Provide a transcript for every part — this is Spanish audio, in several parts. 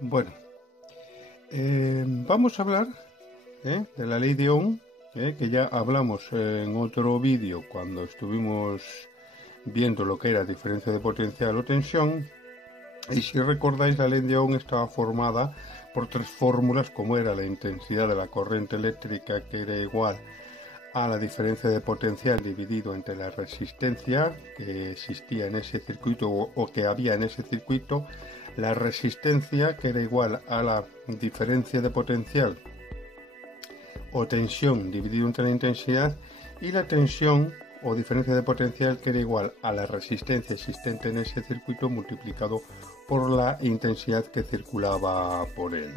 Bueno, vamos a hablar de la ley de Ohm, que ya hablamos en otro vídeo cuando estuvimos viendo lo que era diferencia de potencial o tensión. Y si recordáis, la ley de Ohm estaba formada por tres fórmulas, como era la intensidad de la corriente eléctrica, que era igual a la diferencia de potencial dividido entre la resistencia que existía en ese circuito o que había en ese circuito, la resistencia que era igual a la diferencia de potencial o tensión dividido entre la intensidad, y la tensión o diferencia de potencial que era igual a la resistencia existente en ese circuito multiplicado por la intensidad que circulaba por él.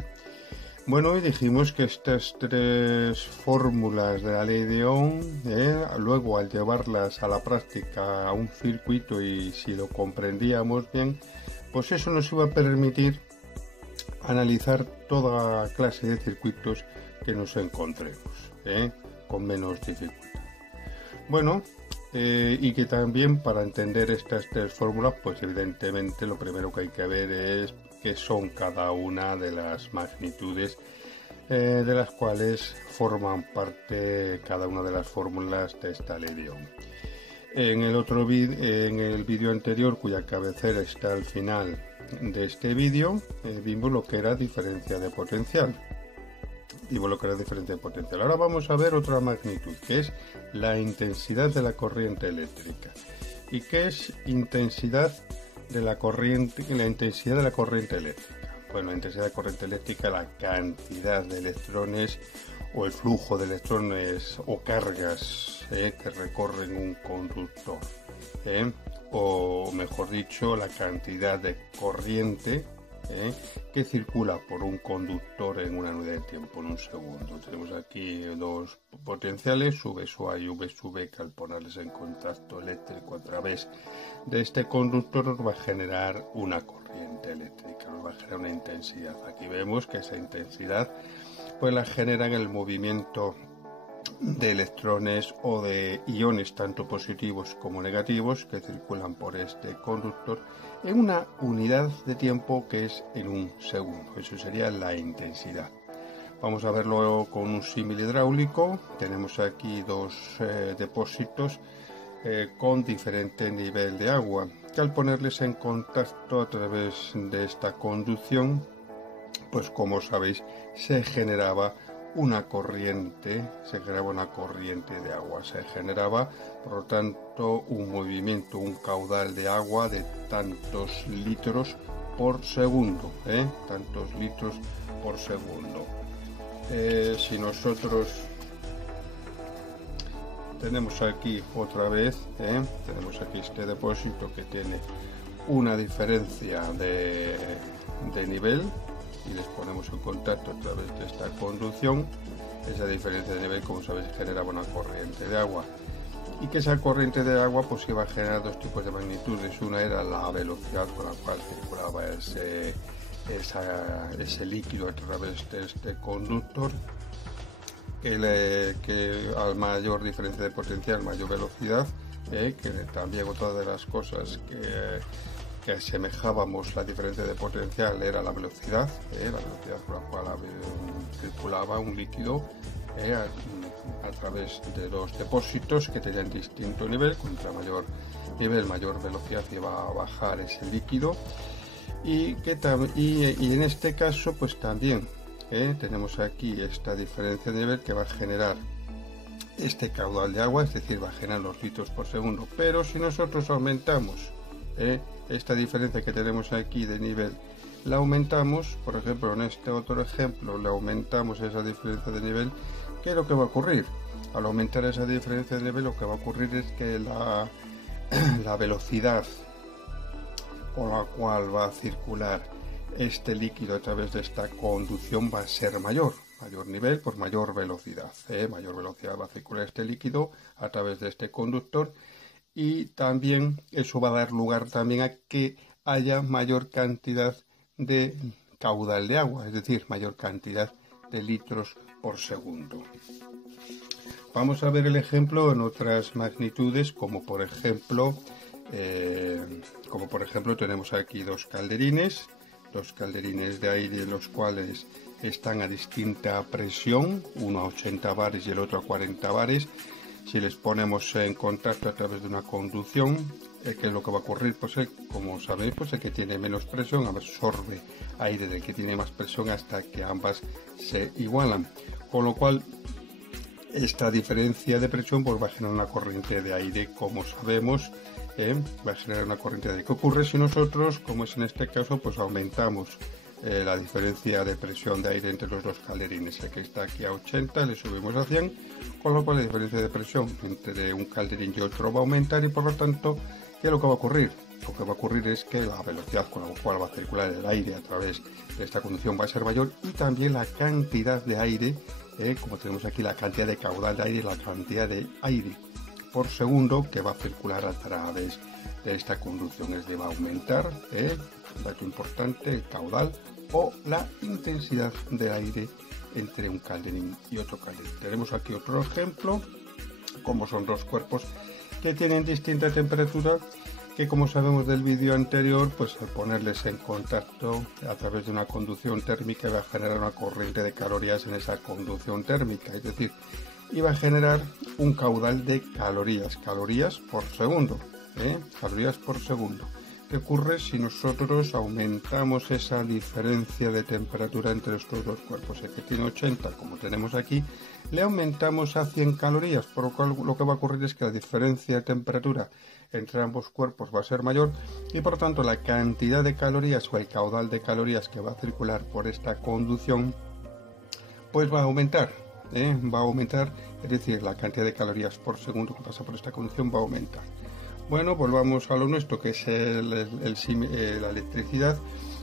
Bueno, y dijimos que estas tres fórmulas de la ley de Ohm, luego al llevarlas a la práctica a un circuito, y si lo comprendíamos bien, pues eso nos iba a permitir analizar toda clase de circuitos que nos encontremos, con menos dificultad. Bueno, y que también para entender estas tres fórmulas, pues evidentemente lo primero que hay que ver es qué son cada una de las magnitudes de las cuales forman parte cada una de las fórmulas de esta ley de Ohm. En el vídeo anterior, cuya cabecera está al final de este vídeo, vimos lo que era diferencia de potencial. Ahora vamos a ver otra magnitud, que es la intensidad de la corriente eléctrica. ¿Y qué es intensidad de la corriente? La intensidad de la corriente eléctrica. Bueno, la intensidad de la corriente eléctrica, la cantidad de electrones o el flujo de electrones o cargas que recorren un conductor, o mejor dicho, la cantidad de corriente que circula por un conductor en una unidad de tiempo, en un segundo. Tenemos aquí dos potenciales, V sub A y V sub B, que al ponerles en contacto eléctrico a través de este conductor nos va a generar una corriente eléctrica, nos va a generar una intensidad. Aquí vemos que esa intensidad pues la genera en el movimiento de electrones o de iones, tanto positivos como negativos, que circulan por este conductor en una unidad de tiempo que es en un segundo. Eso sería la intensidad. Vamos a verlo con un símil hidráulico. Tenemos aquí dos depósitos con diferente nivel de agua, que al ponerles en contacto a través de esta conducción, pues como sabéis, se generaba una corriente de agua, se generaba por lo tanto un movimiento, un caudal de agua de tantos litros por segundo, tantos litros por segundo. Si nosotros tenemos aquí otra vez, tenemos aquí este depósito que tiene una diferencia de nivel, y les ponemos en contacto a través de esta conducción. Esa diferencia de nivel, como sabéis, generaba una corriente de agua, y que esa corriente de agua pues iba a generar dos tipos de magnitudes. Una era la velocidad con la cual circulaba ese líquido a través de este conductor, que a mayor diferencia de potencial, mayor velocidad, que también otra de las cosas que asemejábamos la diferencia de potencial era la velocidad con la cual circulaba un líquido a través de los depósitos, que tenían distinto nivel. Contra mayor nivel, mayor velocidad iba a bajar ese líquido, y en este caso pues también tenemos aquí esta diferencia de nivel que va a generar este caudal de agua, es decir, va a generar los litros por segundo. Pero si nosotros aumentamos esta diferencia que tenemos aquí de nivel, la aumentamos, por ejemplo en este otro ejemplo, le aumentamos esa diferencia de nivel, ¿qué es lo que va a ocurrir? Al aumentar esa diferencia de nivel, lo que va a ocurrir es que la velocidad con la cual va a circular este líquido a través de esta conducción va a ser mayor nivel por mayor velocidad. Mayor velocidad va a circular este líquido a través de este conductor, y también eso va a dar lugar también a que haya mayor cantidad de caudal de agua, es decir, mayor cantidad de litros por segundo. Vamos a ver el ejemplo en otras magnitudes, como por ejemplo tenemos aquí dos calderines dos calderines de aire, los cuales están a distinta presión, uno a 80 bares y el otro a 40 bares. Si les ponemos en contacto a través de una conducción, ¿qué es lo que va a ocurrir? Pues como sabéis, pues el que tiene menos presión absorbe aire del que tiene más presión hasta que ambas se igualan. Con lo cual, esta diferencia de presión pues va a generar una corriente de aire, como sabemos, va a generar una corriente de aire. ¿Qué ocurre si nosotros, como es en este caso, pues aumentamos la diferencia de presión de aire entre los dos calderines? El que está aquí a 80 le subimos a 100, con lo cual la diferencia de presión entre un calderín y otro va a aumentar y por lo tanto, ¿qué es lo que va a ocurrir? Lo que va a ocurrir es que la velocidad con la cual va a circular el aire a través de esta conducción va a ser mayor y también la cantidad de aire, como tenemos aquí la cantidad de caudal de aire, la cantidad de aire por segundo que va a circular a través de esta conducción, es decir, va a aumentar, dato importante, el caudal o la intensidad de aire entre un calderín y otro calderín. Tenemos aquí otro ejemplo, como son dos cuerpos que tienen distinta temperatura, que como sabemos del vídeo anterior, pues al ponerles en contacto a través de una conducción térmica va a generar una corriente de calorías en esa conducción térmica, es decir, iba a generar un caudal de calorías por segundo, calorías por segundo. ¿Qué ocurre si nosotros aumentamos esa diferencia de temperatura entre estos dos cuerpos? El que tiene 80, como tenemos aquí, le aumentamos a 100 calorías, por lo cual lo que va a ocurrir es que la diferencia de temperatura entre ambos cuerpos va a ser mayor y por tanto la cantidad de calorías o el caudal de calorías que va a circular por esta conducción pues va a aumentar. Va a aumentar, es decir, la cantidad de calorías por segundo que pasa por esta conducción va a aumentar. Bueno, volvamos a lo nuestro, que es la electricidad,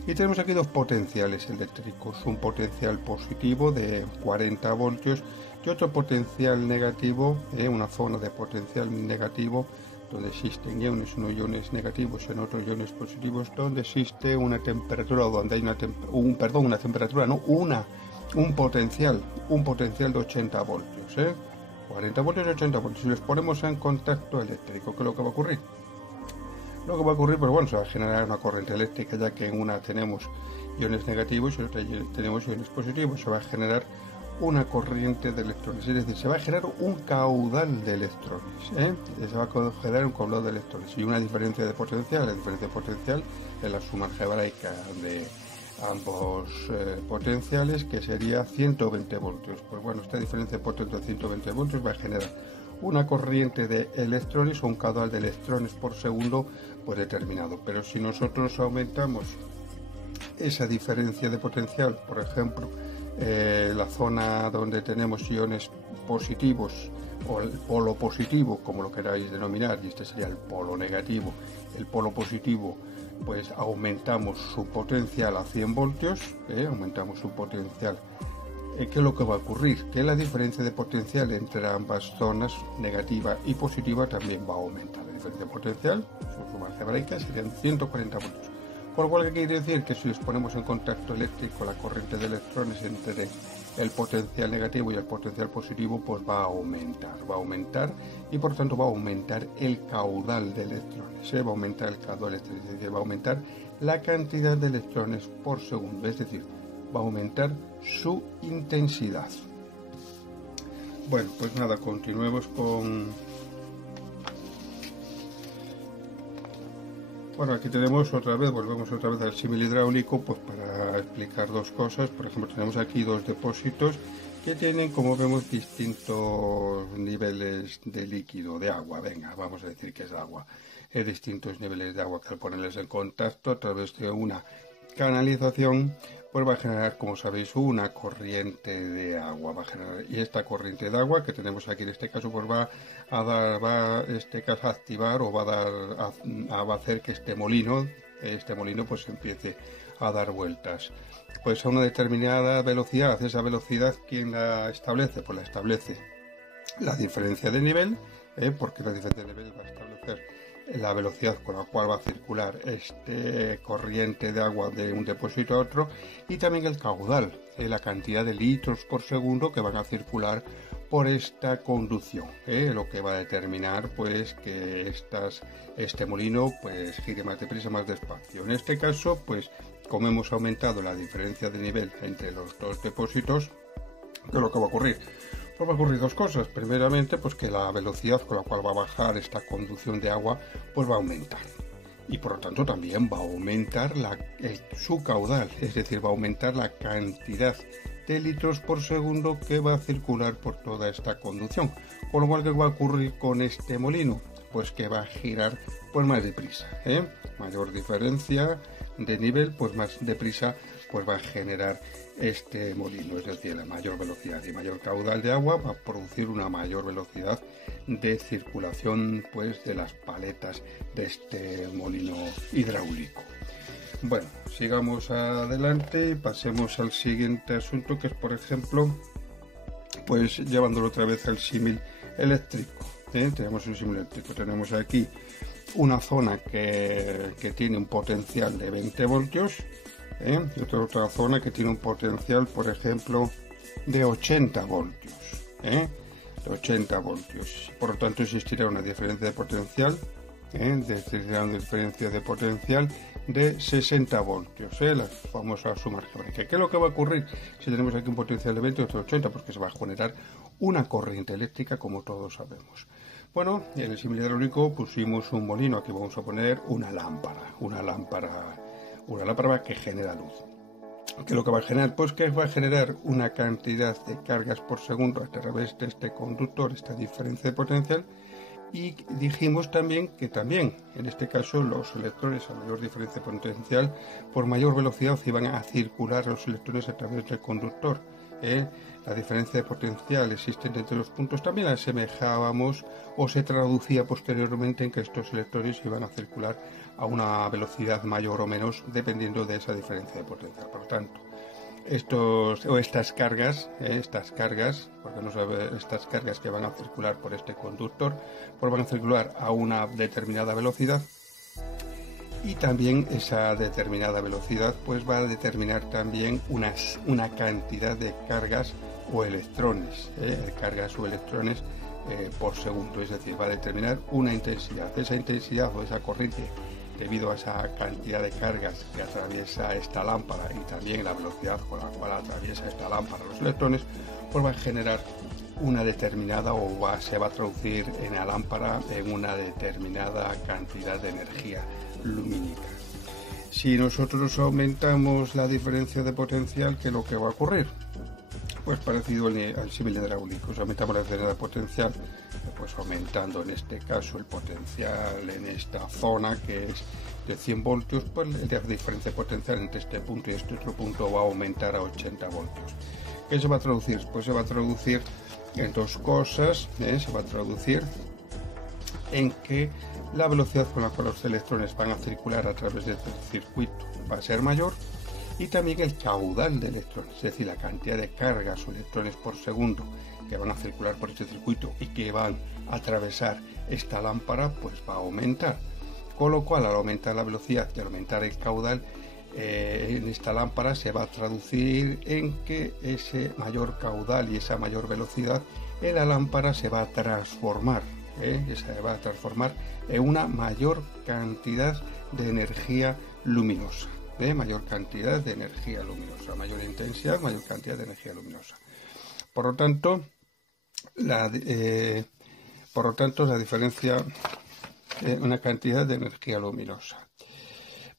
y tenemos aquí dos potenciales eléctricos, un potencial positivo de 40 voltios y otro potencial negativo, una zona de potencial negativo donde existen iones, no iones negativos, en otros iones positivos, donde existe una temperatura, o donde hay un potencial de 80 voltios, 40 voltios y 80 voltios. Si les ponemos en contacto eléctrico, ¿qué es lo que va a ocurrir? Lo que va a ocurrir, pues bueno, se va a generar una corriente eléctrica, ya que en una tenemos iones negativos y en otra tenemos iones positivos. Se va a generar una corriente de electrones, es decir, se va a generar un caudal de electrones, se va a generar un caudal de electrones y una diferencia de potencial. La diferencia de potencial es la suma algebraica de ambos potenciales, que sería 120 voltios. Pues bueno, esta diferencia de potencia de 120 voltios va a generar una corriente de electrones o un caudal de electrones por segundo pues determinado. Pero si nosotros aumentamos esa diferencia de potencial, por ejemplo, la zona donde tenemos iones positivos o el polo positivo, como lo queráis denominar, y este sería el polo negativo, el polo positivo, pues aumentamos su potencial a 100 voltios, aumentamos su potencial. ¿Qué es lo que va a ocurrir? Que la diferencia de potencial entre ambas zonas, negativa y positiva, también va a aumentar. La diferencia de potencial, su suma algebraica, serían 140 voltios. Por lo cual, ¿qué quiere decir? Que si les ponemos en contacto eléctrico la corriente de electrones entre el potencial negativo y el potencial positivo, pues va a aumentar y por tanto va a aumentar el caudal de electrones, va a aumentar el caudal de electrones, es decir, va a aumentar la cantidad de electrones por segundo, es decir, va a aumentar su intensidad. Bueno, pues nada, continuemos con... Bueno, aquí tenemos volvemos otra vez al símil hidráulico, pues para explicar dos cosas. Por ejemplo, tenemos aquí dos depósitos que tienen, como vemos, distintos niveles de líquido, de agua. Venga, vamos a decir que es agua. Distintos niveles de agua que al ponerles en contacto a través de una canalización, pues va a generar, como sabéis, una corriente de agua. Y esta corriente de agua que tenemos aquí en este caso, pues va a activar o va a hacer que este molino pues empiece a dar vueltas. Pues a una determinada velocidad. Esa velocidad, ¿quién la establece? Pues la establece la diferencia de nivel, porque la diferencia de nivel va a establecer la velocidad con la cual va a circular este corriente de agua de un depósito a otro, y también el caudal, la cantidad de litros por segundo que van a circular por esta conducción, lo que va a determinar pues que este molino pues gire más deprisa, más despacio. En este caso pues como hemos aumentado la diferencia de nivel entre los dos depósitos, ¿qué es lo que va a ocurrir? Pues va a ocurrir dos cosas. Primeramente, pues que la velocidad con la cual va a bajar esta conducción de agua, pues va a aumentar. Y por lo tanto también va a aumentar su caudal, es decir, va a aumentar la cantidad de litros por segundo que va a circular por toda esta conducción. Con lo cual, ¿qué va a ocurrir con este molino? Pues que va a girar pues más deprisa, mayor diferencia de nivel, pues más deprisa pues va a generar este molino, es decir, la mayor velocidad y mayor caudal de agua va a producir una mayor velocidad de circulación pues de las paletas de este molino hidráulico. Bueno, sigamos adelante y pasemos al siguiente asunto, que es, por ejemplo, pues llevándolo otra vez al símil eléctrico. Tenemos un símil eléctrico, tenemos aquí una zona que tiene un potencial de 20 voltios, y otra zona que tiene un potencial, por ejemplo, de 80 voltios, de 80 voltios. Por lo tanto, existirá una diferencia de potencial, de 60 voltios, la famosa suma algebraica. ¿Qué es lo que va a ocurrir si tenemos aquí un potencial de 20 y otro de 80? Pues que se va a generar una corriente eléctrica, como todos sabemos. Bueno, en el símil hidráulico pusimos un molino. Aquí vamos a poner una lámpara que genera luz. ¿Qué es lo que va a generar? Pues que va a generar una cantidad de cargas por segundo a través de este conductor, esta diferencia de potencial. Y dijimos también que en este caso los electrones a mayor diferencia de potencial, por mayor velocidad iban a circular los electrones a través del conductor. La diferencia de potencial existente entre los puntos también la asemejábamos o se traducía posteriormente en que estos electrones iban a circular a una velocidad mayor o menos dependiendo de esa diferencia de potencial. Por lo tanto, estas cargas que van a circular por este conductor, pues van a circular a una determinada velocidad, y también esa determinada velocidad pues va a determinar también una cantidad de cargas o electrones, por segundo, es decir, va a determinar una intensidad. Esa intensidad o esa corriente, debido a esa cantidad de cargas que atraviesa esta lámpara y también la velocidad con la cual atraviesa esta lámpara los electrones, pues va a generar una determinada se va a traducir en la lámpara en una determinada cantidad de energía lumínica. Si nosotros aumentamos la diferencia de potencial, ¿qué es lo que va a ocurrir? Pues parecido al símil hidráulico. Si aumentamos la diferencia de potencial, pues aumentando en este caso el potencial en esta zona que es de 100 voltios, pues la diferencia de potencial entre este punto y este otro punto va a aumentar a 80 voltios. ¿Qué se va a traducir? Pues se va a traducir en dos cosas. Se va a traducir en que la velocidad con la cual los electrones van a circular a través del circuito va a ser mayor, y también el caudal de electrones, es decir, la cantidad de cargas o electrones por segundo que van a circular por este circuito y que van a atravesar esta lámpara, pues va a aumentar. Con lo cual, al aumentar la velocidad y al aumentar el caudal en esta lámpara, se va a traducir en que ese mayor caudal y esa mayor velocidad en la lámpara se va a transformar en una mayor cantidad de energía luminosa. Mayor cantidad de energía luminosa, mayor intensidad, mayor cantidad de energía luminosa. Por lo tanto, la diferencia una cantidad de energía luminosa.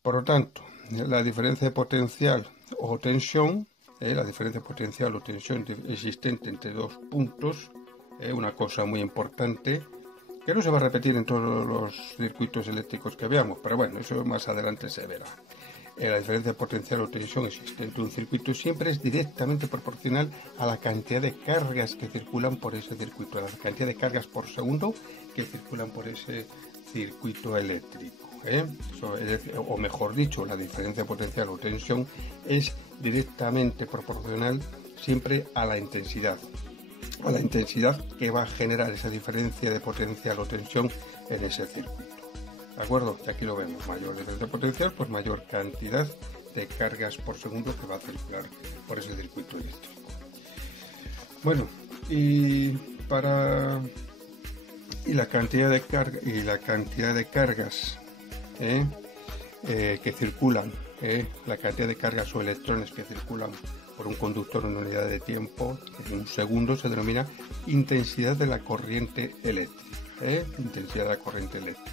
Por lo tanto, la diferencia de potencial o tensión, existente entre dos puntos, una cosa muy importante que no se va a repetir en todos los circuitos eléctricos que veamos, pero bueno, eso más adelante se verá. La diferencia de potencial o tensión existente en un circuito siempre es directamente proporcional a la cantidad de cargas que circulan por ese circuito, a la cantidad de cargas por segundo que circulan por ese circuito eléctrico. O mejor dicho, la diferencia de potencial o tensión es directamente proporcional siempre a la intensidad que va a generar esa diferencia de potencial o tensión en ese circuito. ¿De acuerdo? Aquí lo vemos, mayor diferencia de potencial, pues mayor cantidad de cargas por segundo que va a circular por ese circuito eléctrico. Bueno, y la cantidad de cargas que circulan la cantidad de cargas o electrones que circulan por un conductor en una unidad de tiempo, en un segundo, se denomina intensidad de la corriente eléctrica. Intensidad de la corriente eléctrica.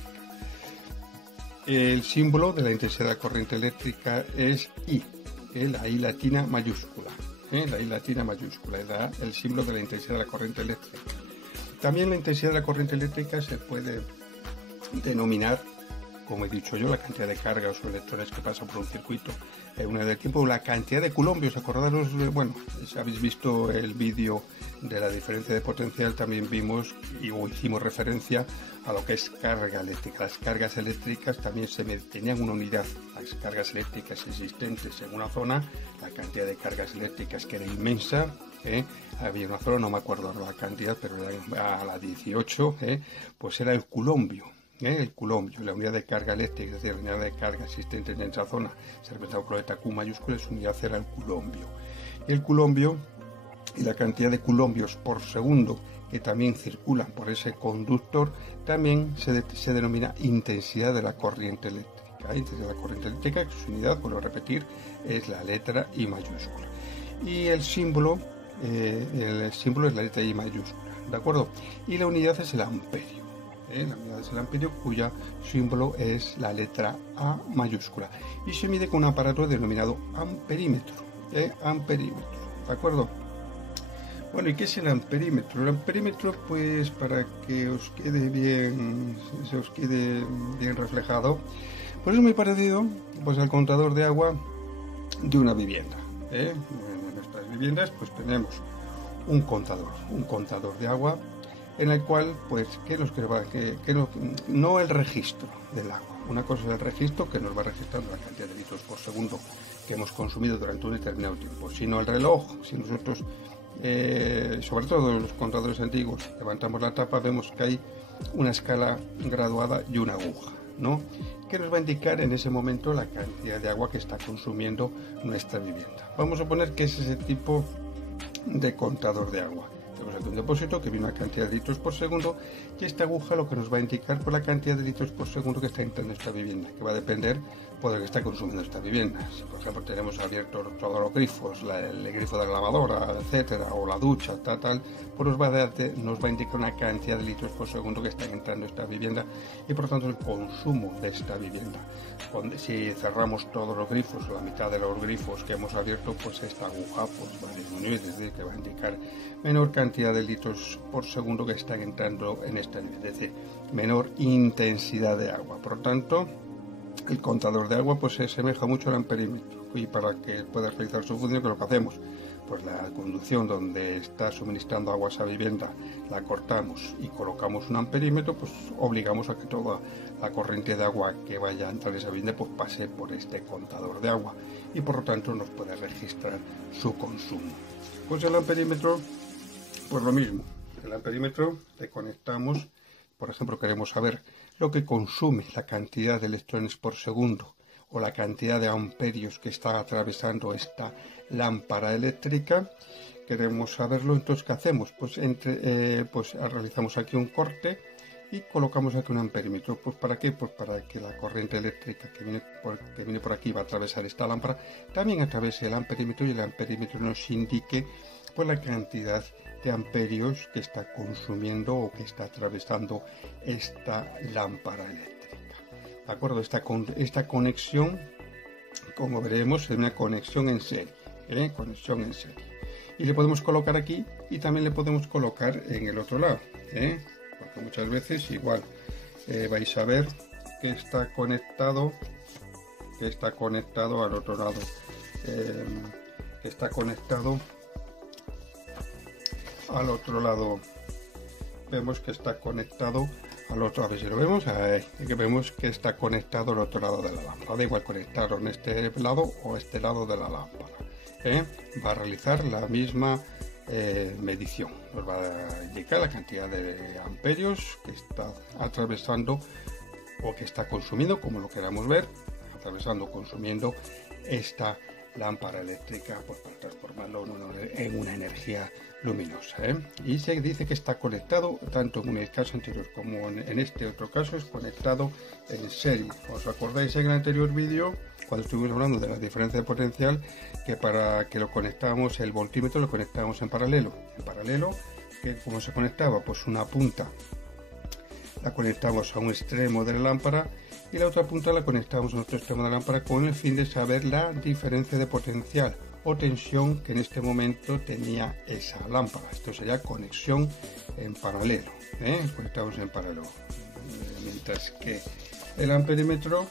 El símbolo de la intensidad de la corriente eléctrica es I, la I latina mayúscula. La I latina mayúscula es el símbolo de la intensidad de la corriente eléctrica. También la intensidad de la corriente eléctrica se puede denominar, como he dicho yo, la cantidad de cargas o electrones que pasan por un circuito en una unidad de tiempo, la cantidad de coulombios. Acordaros, bueno, si habéis visto el vídeo de la diferencia de potencial, también vimos o hicimos referencia a lo que es carga eléctrica. Las cargas eléctricas también tenían una unidad. Las cargas eléctricas existentes en una zona, la cantidad de cargas eléctricas que era inmensa, había una zona, no me acuerdo la cantidad, pero era a la 18, pues era el coulombio. El coulombio, la unidad de carga eléctrica, es decir, la unidad de carga existente en esa zona, se representa por la letra Q mayúscula, su unidad era el coulombio. Y el coulombio y la cantidad de coulombios por segundo que también circulan por ese conductor, también se denomina intensidad de la corriente eléctrica. Intensidad de la corriente eléctrica, que su unidad, vuelvo a repetir, es la letra I mayúscula. Y el símbolo es la letra I mayúscula, ¿de acuerdo? Y la unidad es el amperio. La unidad es el amperio, cuya símbolo es la letra A mayúscula, y se mide con un aparato denominado amperímetro. Amperímetro, ¿de acuerdo? Bueno, ¿y qué es el amperímetro? El amperímetro, pues para que os quede bien, se os quede bien reflejado, pues es muy parecido pues al contador de agua de una vivienda. En nuestras viviendas pues tenemos un contador de agua, en el cual, pues, no el registro del agua. Una cosa es el registro, que nos va registrando la cantidad de litros por segundo que hemos consumido durante un determinado tiempo, sino el reloj. Si nosotros, sobre todo en los contadores antiguos, levantamos la tapa, vemos que hay una escala graduada y una aguja, ¿no?, que nos va a indicar en ese momento la cantidad de agua que está consumiendo nuestra vivienda. Vamos a poner que es ese tipo de contador de agua. Tenemos aquí un depósito que viene una cantidad de litros por segundo, y esta aguja lo que nos va a indicar por la cantidad de litros por segundo que está entrando en esta vivienda, que va a depender por lo que está consumiendo esta vivienda. Si por ejemplo tenemos abiertos todos los grifos, el grifo de la lavadora, etcétera, o la ducha, tal, pues nos va a indicar una cantidad de litros por segundo que está entrando en esta vivienda, y por lo tanto el consumo de esta vivienda. Si cerramos todos los grifos o la mitad de los grifos que hemos abierto, pues esta aguja pues va a disminuir, es decir, que va a indicar menor cantidad de litros por segundo que están entrando en esta vivienda, es decir, menor intensidad de agua. Por lo tanto, el contador de agua pues se asemeja mucho al amperímetro, y para que pueda realizar su función, ¿qué es lo que hacemos? Pues la conducción donde está suministrando agua a esa vivienda la cortamos y colocamos un amperímetro, pues obligamos a que toda la corriente de agua que vaya a entrar en esa vivienda pues pase por este contador de agua, y por lo tanto nos puede registrar su consumo. Pues el amperímetro, pues lo mismo. El amperímetro le conectamos, por ejemplo, queremos saber lo que consume, la cantidad de electrones por segundo o la cantidad de amperios que está atravesando esta lámpara eléctrica. Queremos saberlo, entonces ¿qué hacemos? Pues realizamos aquí un corte y colocamos aquí un amperímetro. Pues ¿para qué? Pues para que la corriente eléctrica que viene por aquí, va a atravesar esta lámpara, también atraviese el amperímetro, y el amperímetro nos indique pues la cantidad de amperios que está consumiendo o que está atravesando esta lámpara eléctrica. ¿De acuerdo? Esta conexión, como veremos, es una conexión en serie. Conexión en serie. Y le podemos colocar aquí, y también le podemos colocar en el otro lado. Porque muchas veces igual vais a ver que está conectado al otro lado. Está conectado al otro lado. Vemos que está conectado al otro, a ver si lo vemos, que vemos que está conectado al otro lado de la lámpara. Da igual conectarlo en este lado o este lado de la lámpara. Va a realizar la misma medición. Nos va a indicar la cantidad de amperios que está atravesando o que está consumiendo, como lo queramos ver, atravesando, consumiendo esta lámpara eléctrica, pues para transformarlo en una energía luminosa. Y se dice que está conectado, tanto en el caso anterior como en este otro caso, es conectado en serie. ¿Os acordáis en el anterior vídeo cuando estuvimos hablando de la diferencia de potencial, que para que lo conectábamos, el voltímetro lo conectábamos en paralelo. En paralelo, que como se conectaba, pues una punta la conectamos a un extremo de la lámpara y la otra punta la conectamos a otro extremo de la lámpara con el fin de saber la diferencia de potencial o tensión que en este momento tenía esa lámpara. Esto sería conexión en paralelo, conectamos en paralelo. Mientras que el amperímetro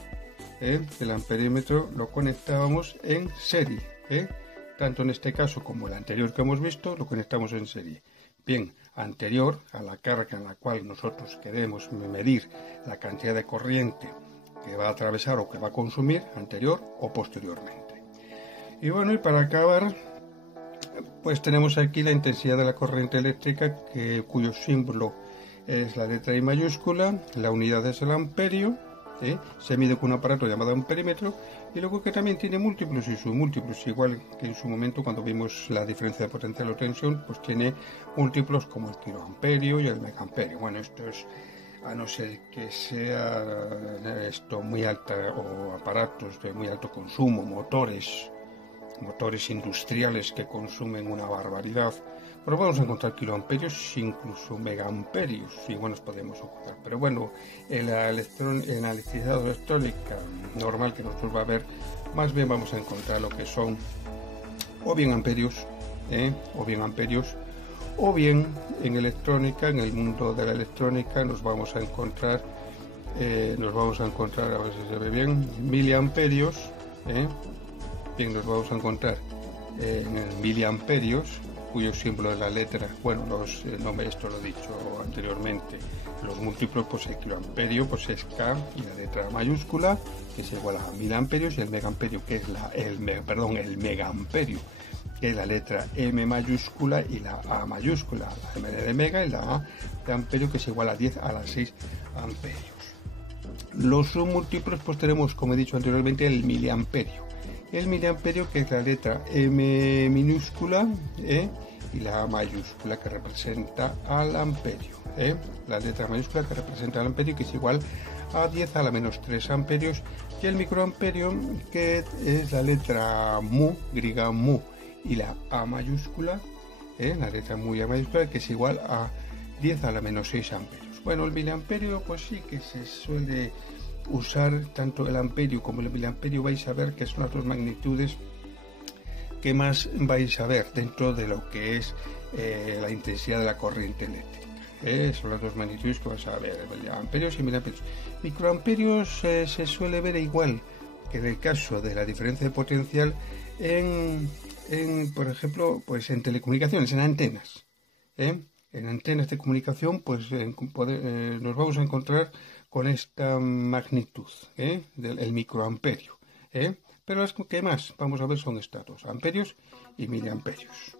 lo conectábamos en serie, tanto en este caso como el anterior que hemos visto, lo conectamos en serie. Bien, anterior a la carga en la cual nosotros queremos medir la cantidad de corriente que va a atravesar o que va a consumir, anterior o posteriormente. Y bueno, y para acabar, pues tenemos aquí la intensidad de la corriente eléctrica, cuyo símbolo es la letra I mayúscula, la unidad es el amperio, se mide con un aparato llamado amperímetro, y luego que también tiene múltiplos y submúltiplos, igual que en su momento cuando vimos la diferencia de potencial o tensión, pues tiene múltiplos como el kiloamperio y el megaamperio. Bueno, esto es, a no ser que sea esto muy alta o aparatos de muy alto consumo, motores industriales que consumen una barbaridad, pero vamos a encontrar kiloamperios, incluso megaamperios, y bueno, nos podemos ocupar. Pero bueno, en la electricidad electrónica normal que nosotros va a ver, más bien vamos a encontrar lo que son o bien amperios, o bien en electrónica, en el mundo de la electrónica, nos vamos a encontrar, a ver si se ve bien, miliamperios, bien, nos vamos a encontrar en miliamperios, cuyo símbolo es la letra, bueno, esto lo he dicho anteriormente, los múltiplos, pues el kiloamperio pues es K y la letra mayúscula, que es igual a 1000 amperios, y el megaamperio, que es el megaamperio, que es la letra M mayúscula y la A mayúscula, la M de mega y la A de amperio, que es igual a 10 a la 6 amperios. Los submúltiplos, pues tenemos, como he dicho anteriormente, el miliamperio. El miliamperio, que es la letra M minúscula y la A mayúscula, que representa al amperio. La letra mayúscula que representa al amperio, que es igual a 10 a la menos 3 amperios. Y el microamperio, que es la letra mu, griega mu, y la A mayúscula, la letra mu y A mayúscula, que es igual a 10 a la menos 6 amperios. Bueno, el miliamperio, pues sí que se suele usar tanto el amperio como el miliamperio. Vais a ver que son las dos magnitudes que más vais a ver dentro de lo que es la intensidad de la corriente eléctrica. Son las dos magnitudes que vais a ver, amperios y miliamperios. Microamperios se suele ver igual que en el caso de la diferencia de potencial por ejemplo, pues en telecomunicaciones, en antenas. En antenas de comunicación, pues nos vamos a encontrar con esta magnitud, del microamperio. Pero las que más vamos a ver son estas dos, amperios y miliamperios.